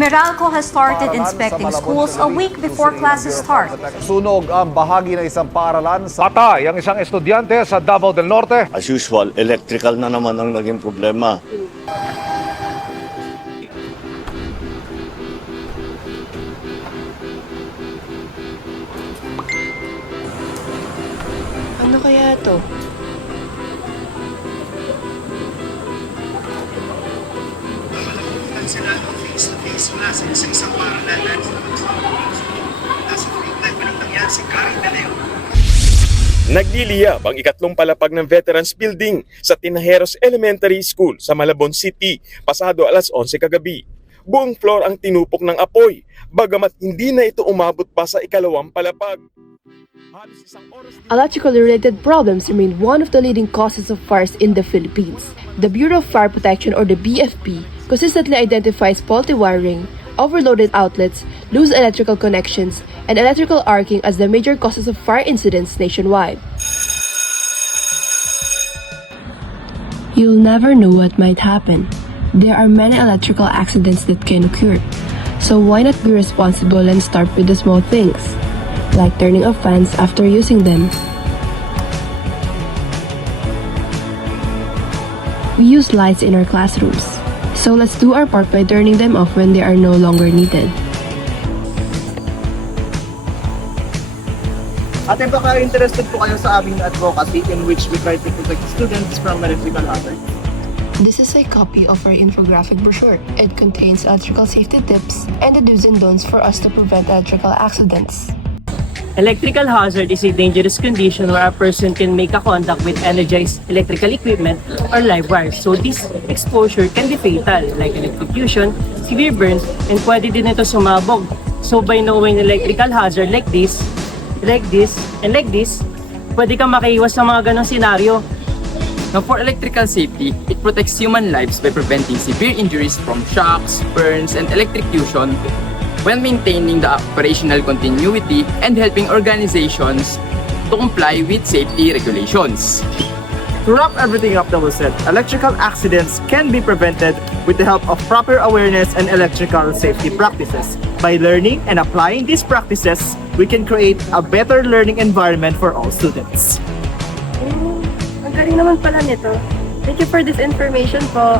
Meralco has started inspecting schools a week before classes start. Sunog ang bahagi ng isang paaralan sa patay ang isang estudyante sa Davao del Norte. As usual, electrical na naman ang naging problema. Ano kaya to? Sila face-to-face classes sa isang paaralan nasa grade 9 pa rin nangyari si Karen de Leon. Nagliliyab ang ikatlong palapag ng Veterans Building sa Tinajeros Elementary School sa Malabon City pasado alas 11 kagabi. Buong floor ang tinupok ng apoy, bagamat hindi na ito umabot pa sa ikalawang palapag. Electrical-related problems remain one of the leading causes of fires in the Philippines. The Bureau of Fire Protection, or the BFP, consistently identifies faulty wiring, overloaded outlets, loose electrical connections, and electrical arcing as the major causes of fire incidents nationwide. You'll never know what might happen. There are many electrical accidents that can occur, so why not be responsible and start with the small things, like turning off fans after using them. We use lights in our classrooms, so let's do our part by turning them off when they are no longer needed. Ate, baka interested po kayo sa aming advocacy in which we try to protect students from electrical hazards. This is a copy of our infographic brochure. It contains electrical safety tips and the do's and don'ts for us to prevent electrical accidents. Electrical hazard is a dangerous condition where a person can make a contact with energized electrical equipment or live wires. So this exposure can be fatal, like electrocution, severe burns, and pwede din ito sumabog. So by knowing electrical hazard like this, and like this, pwede kang makaiwas sa mga ganong senaryo. Now, for electrical safety, it protects human lives by preventing severe injuries from shocks, burns, and electrocution, while maintaining the operational continuity and helping organizations to comply with safety regulations. To wrap everything up that was said, electrical accidents can be prevented with the help of proper awareness and electrical safety practices. By learning and applying these practices, we can create a better learning environment for all students. Ang galing naman pala nito. Thank you for this information po.